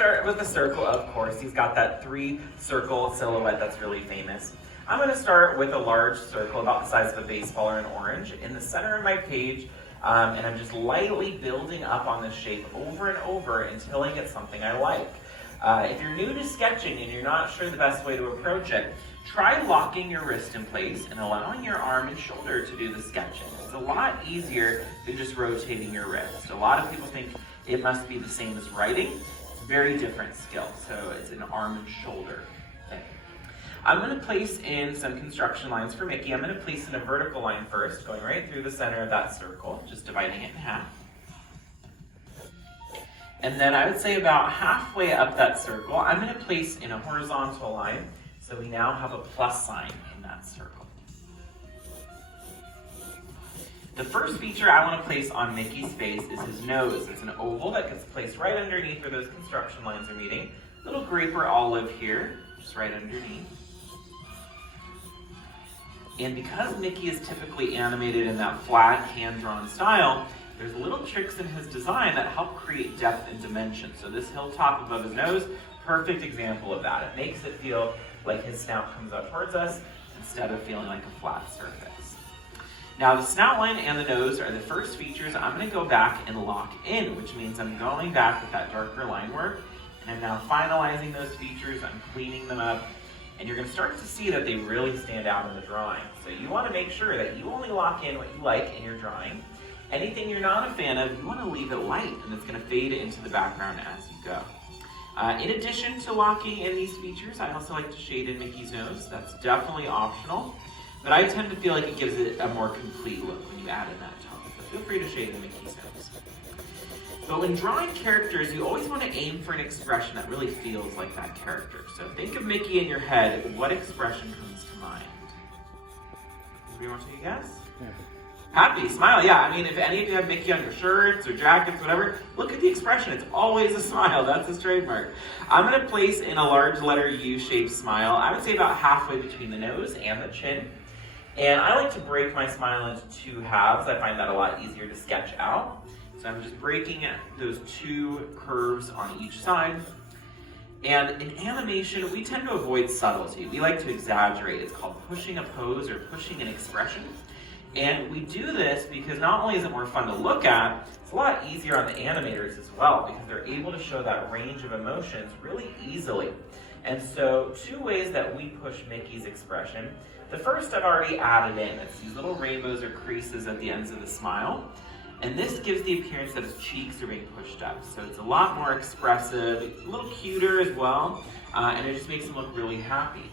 start with the circle, of course. He's got that 3-circle silhouette that's really famous. I'm going to start with a large circle about the size of a baseball or an orange in the center of my page, and I'm just lightly building up on this shape over and over until I get something I like. If you're new to sketching and you're not sure the best way to approach it, try locking your wrist in place and allowing your arm and shoulder to do the sketching. It's a lot easier than just rotating your wrist. A lot of people think it must be the same as writing. It's a very different skill, so it's an arm and shoulder thing. I'm going to place in some construction lines for Mickey. I'm going to place in a vertical line first, going right through the center of that circle, just dividing it in half. And then I would say about halfway up that circle, I'm going to place in a horizontal line, so we now have a plus sign in that circle. The first feature I want to place on Mickey's face is his nose. It's an oval that gets placed right underneath where those construction lines are meeting. Little grape or olive here, just right underneath. And because Mickey is typically animated in that flat, hand-drawn style, there's little tricks in his design that help create depth and dimension. So this hilltop above his nose, perfect example of that. It makes it feel like his snout comes up towards us instead of feeling like a flat surface. Now the snout line and the nose are the first features I'm going to go back and lock in, which means I'm going back with that darker line work, and I'm now finalizing those features, I'm cleaning them up, and you're going to start to see that they really stand out in the drawing. So you want to make sure that you only lock in what you like in your drawing. Anything you're not a fan of, you want to leave it light, and it's going to fade into the background as you go. In addition to locking in these features, I also like to shade in Mickey's nose. That's definitely optional, but I tend to feel like it gives it a more complete look when you add in that tone. So feel free to shade in Mickey's nose. But when drawing characters, you always want to aim for an expression that really feels like that character. So think of Mickey in your head. What expression comes to mind? Anybody want to take a guess? Happy, smile, yeah. I mean, if any of you have Mickey on your shirts or jackets, whatever, look at the expression. It's always a smile. That's his trademark. I'm going to place in a large letter U-shaped smile. I would say about halfway between the nose and the chin. And I like to break my smile into 2 halves. I find that a lot easier to sketch out. So I'm just breaking those 2 curves on each side. And in animation, we tend to avoid subtlety. We like to exaggerate. It's called pushing a pose or pushing an expression. And we do this because not only is it more fun to look at, it's a lot easier on the animators as well because they're able to show that range of emotions really easily. And so 2 ways that we push Mickey's expression. The first I've already added in. It's these little rainbows or creases at the ends of the smile. And this gives the appearance that his cheeks are being pushed up. So it's a lot more expressive, a little cuter as well, and it just makes him look really happy.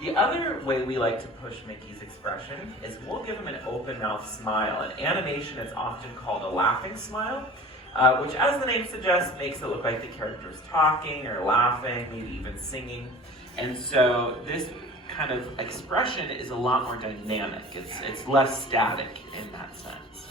The other way we like to push Mickey's expression is we'll give him an open mouth smile. In animation, it's often called a laughing smile, which, as the name suggests, makes it look like the character is talking or laughing, maybe even singing. And so this kind of expression is a lot more dynamic. It's less static in that sense.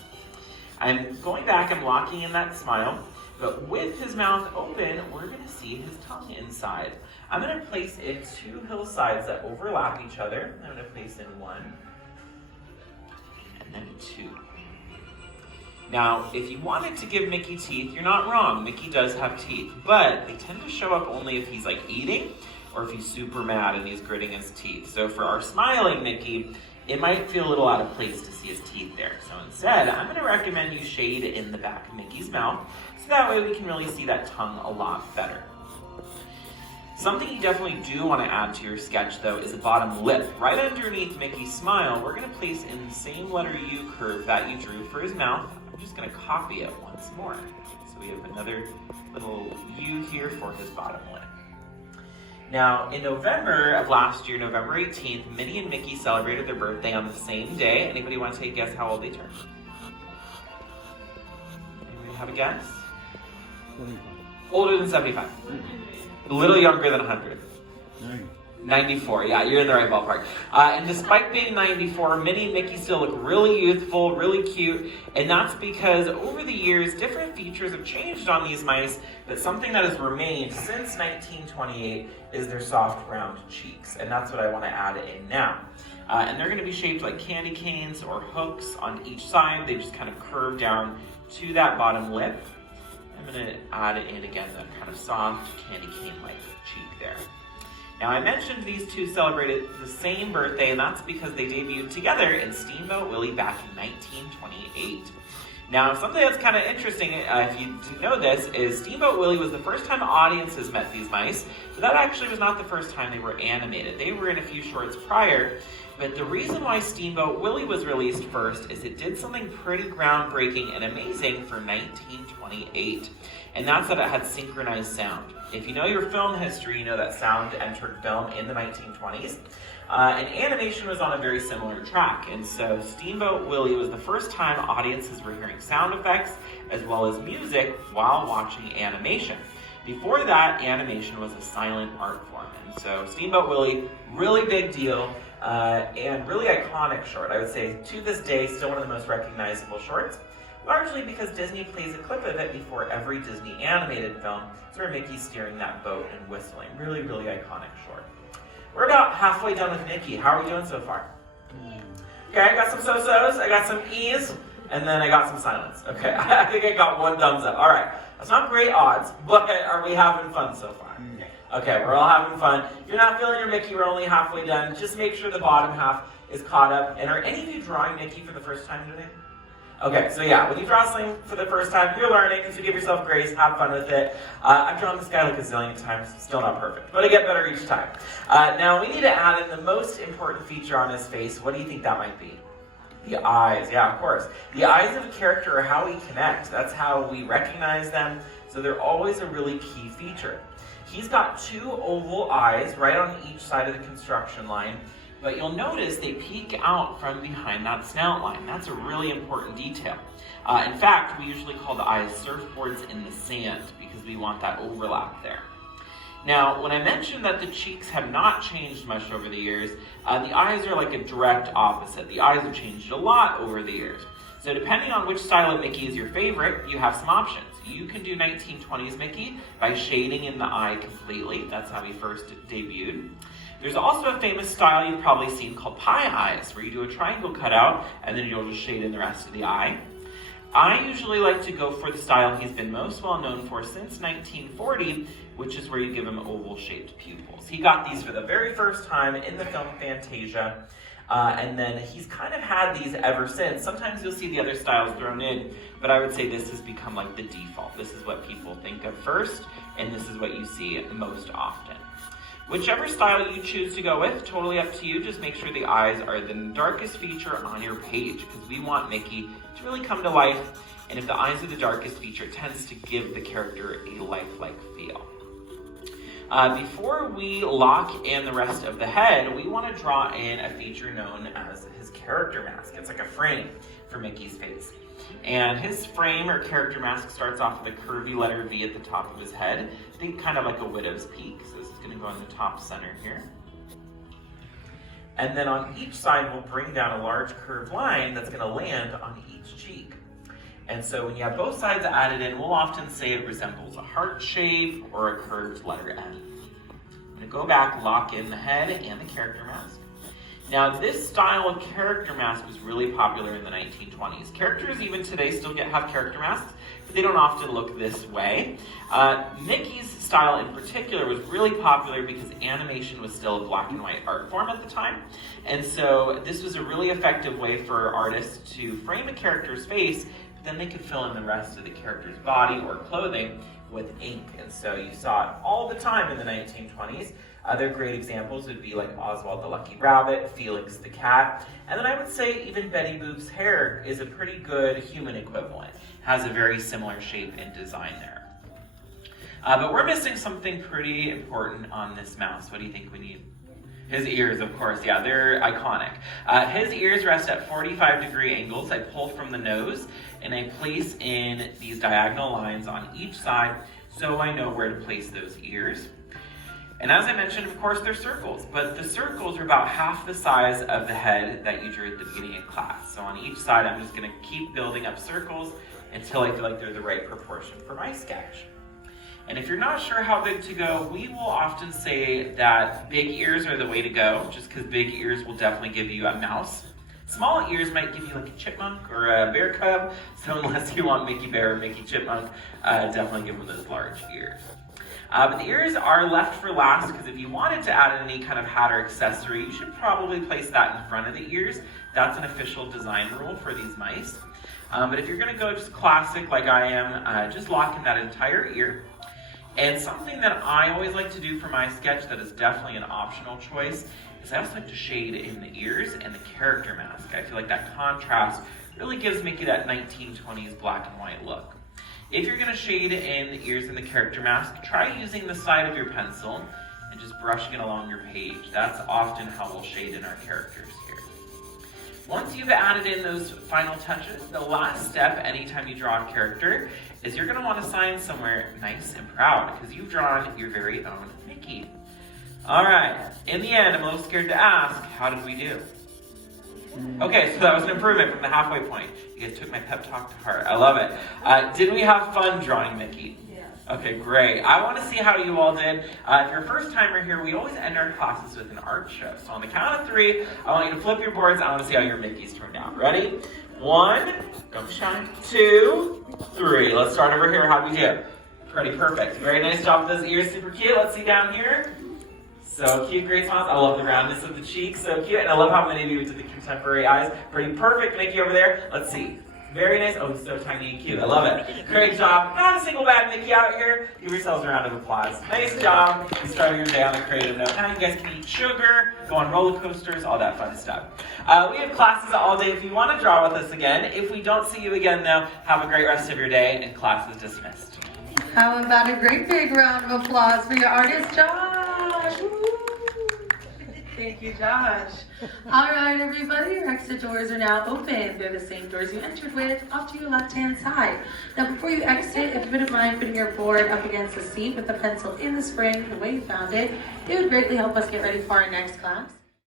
I'm going back and locking in that smile, but with his mouth open, we're going to see his tongue inside. I'm going to place in 2 hillsides that overlap each other. I'm going to place in 1 and then 2. Now, if you wanted to give Mickey teeth, you're not wrong. Mickey does have teeth, but they tend to show up only if he's like eating or if he's super mad and he's gritting his teeth. So for our smiling Mickey, it might feel a little out of place to see his teeth there. So instead, I'm going to recommend you shade in the back of Mickey's mouth, so that way we can really see that tongue a lot better. Something you definitely do want to add to your sketch, though, is a bottom lip. Right underneath Mickey's smile, we're going to place in the same letter U curve that you drew for his mouth. I'm just going to copy it once more. So we have another little U here for his bottom lip. Now, in November of last year, November 18th, Minnie and Mickey celebrated their birthday on the same day. Anybody want to take a guess how old they turned? Anybody have a guess? 75. Older than 75. A little younger than 100. 94, yeah, you're in the right ballpark. And despite being 94, Minnie and Mickey still look really youthful, really cute, and that's because over the years, different features have changed on these mice, but something that has remained since 1928 is their soft, round cheeks, and that's what I want to add in now. And they're going to be shaped like candy canes or hooks on each side. They just kind of curve down to that bottom lip. I'm going to add in again the kind of soft candy cane-like cheek there. Now I mentioned these two celebrated the same birthday, and that's because they debuted together in Steamboat Willie back in 1928. Now something that's kind of interesting, if you didn't know this, is Steamboat Willie was the first time audiences met these mice, but that actually was not the first time they were animated. They were in a few shorts prior, but the reason why Steamboat Willie was released first is it did something pretty groundbreaking and amazing for 1928, and that's that it had synchronized sound. If you know your film history, you know that sound entered film in the 1920s, and animation was on a very similar track, and so Steamboat Willie was the first time audiences were hearing sound effects as well as music while watching animation. Before that, animation was a silent art form, and so Steamboat Willie, really big deal, and really iconic short. I would say to this day, still one of the most recognizable shorts, largely because Disney plays a clip of it before every Disney animated film. It's where Mickey's steering that boat and whistling. Really, really iconic short. We're about halfway done with Mickey. How are we doing so far? Okay, I got some so-sos, I got some E's, and then I got some silence. Okay, I think I got one thumbs up. All right, that's not great odds, but are we having fun so far? Okay, we're all having fun. If you're not feeling your Mickey, we're only halfway done. Just make sure the bottom half is caught up. And are any of you drawing Mickey for the first time today? Okay, so yeah, when you draw something for the first time, you're learning, so give yourself grace, have fun with it. I've drawn this guy like a zillion times, still not perfect, but I get better each time. Now we need to add in the most important feature on his face. What do you think that might be? The eyes, yeah, of course. The eyes of a character are how we connect. That's how we recognize them, so they're always a really key feature. He's got two oval eyes right on each side of the construction line, but you'll notice they peek out from behind that snout line. That's a really important detail. In fact, we usually call the eyes surfboards in the sand because we want that overlap there. Now, when I mentioned that the cheeks have not changed much over the years, the eyes are like a direct opposite. The eyes have changed a lot over the years. So depending on which style of Mickey is your favorite, you have some options. You can do 1920s Mickey by shading in the eye completely. That's how he first debuted. There's also a famous style you've probably seen called pie eyes, where you do a triangle cutout and then you'll just shade in the rest of the eye. I usually like to go for the style he's been most well known for since 1940, which is where you give him oval-shaped pupils. He got these for the very first time in the film Fantasia, and then he's kind of had these ever since. Sometimes you'll see the other styles thrown in, but I would say this has become like the default. This is what people think of first, and this is what you see most often. Whichever style you choose to go with, totally up to you. Just make sure the eyes are the darkest feature on your page because we want Mickey to really come to life. And if the eyes are the darkest feature, it tends to give the character a lifelike feel. Before we lock in the rest of the head, we want to draw in a feature known as his character mask. It's like a frame for Mickey's face. And his frame or character mask starts off with a curvy letter V at the top of his head. Think kind of like a widow's peak. So this is going to go in the top center here. And then on each side, we'll bring down a large curved line that's going to land on each cheek. And so when you have both sides added in, we'll often say it resembles a heart shape or a curved letter N. I'm going to go back, lock in the head and the character mask. Now, this style of character mask was really popular in the 1920s. Characters even today still have character masks, but they don't often look this way. Mickey's style in particular was really popular because animation was still a black and white art form at the time. And so this was a really effective way for artists to frame a character's face, but then they could fill in the rest of the character's body or clothing with ink. And so you saw it all the time in the 1920s. Other great examples would be like Oswald the Lucky Rabbit, Felix the Cat, and then I would say even Betty Boop's hair is a pretty good human equivalent. Has a very similar shape and design there. But we're missing something pretty important on this mouse. What do you think we need? His ears, of course, yeah, they're iconic. His ears rest at 45-degree angles. I pull from the nose and I place in these diagonal lines on each side so I know where to place those ears. And as I mentioned, of course, they're circles, but the circles are about half the size of the head that you drew at the beginning of class. So on each side, I'm just going to keep building up circles until I feel like they're the right proportion for my sketch. And if you're not sure how big to go, we will often say that big ears are the way to go, just because big ears will definitely give you a mouse Small ears might give you like a chipmunk or a bear cub, so unless you want Mickey Bear or Mickey Chipmunk, definitely give them those large ears. But the ears are left for last because if you wanted to add any kind of hat or accessory, you should probably place that in front of the ears. That's an official design rule for these mice. But if you're going to go just classic like I am, just lock in that entire ear. And something that I always like to do for my sketch that is definitely an optional choice is I also like to shade in the ears and the character mask. I feel like that contrast really gives Mickey that 1920s black and white look. If you're going to shade in the ears and the character mask, try using the side of your pencil and just brushing it along your page. That's often how we'll shade in our characters here. Once you've added in those final touches, the last step anytime you draw a character is you're going to want to sign somewhere nice and proud because you've drawn your very own Mickey. Alright, in the end, I'm a little scared to ask, how did we do? Okay, so that was an improvement from the halfway point. You guys took my pep talk to heart. I love it. Did we have fun drawing Mickey? Yes. Okay, great. I want to see how you all did. If you're a first timer here, we always end our classes with an art show. So on the count of 3, I want you to flip your boards. I want to see how your Mickeys turned out. Ready? 1, don't shine. 2, 3. Let's start over here. How'd we do? Pretty perfect. Very nice job with those ears. Super cute. Let's see down here. So cute, great smiles. I love the roundness of the cheeks, so cute. And I love how many of you did the contemporary eyes. Pretty perfect, Mickey over there. Let's see. Very nice. Oh, he's so tiny and cute. I love it. Great job. Not a single bad Mickey out here. Give yourselves a round of applause. Nice job. You started your day on a creative note. Now you guys can eat sugar, go on roller coasters, all that fun stuff. We have classes all day if you want to draw with us again. If we don't see you again, though, have a great rest of your day, and class is dismissed. How about a great big round of applause for your artist, Josh? Thank you, Josh. All right, everybody, your exit doors are now open. They're the same doors you entered with, off to your left-hand side. Now, before you exit, if you wouldn't mind putting your board up against the seat with the pencil in the spring, the way you found it, it would greatly help us get ready for our next class.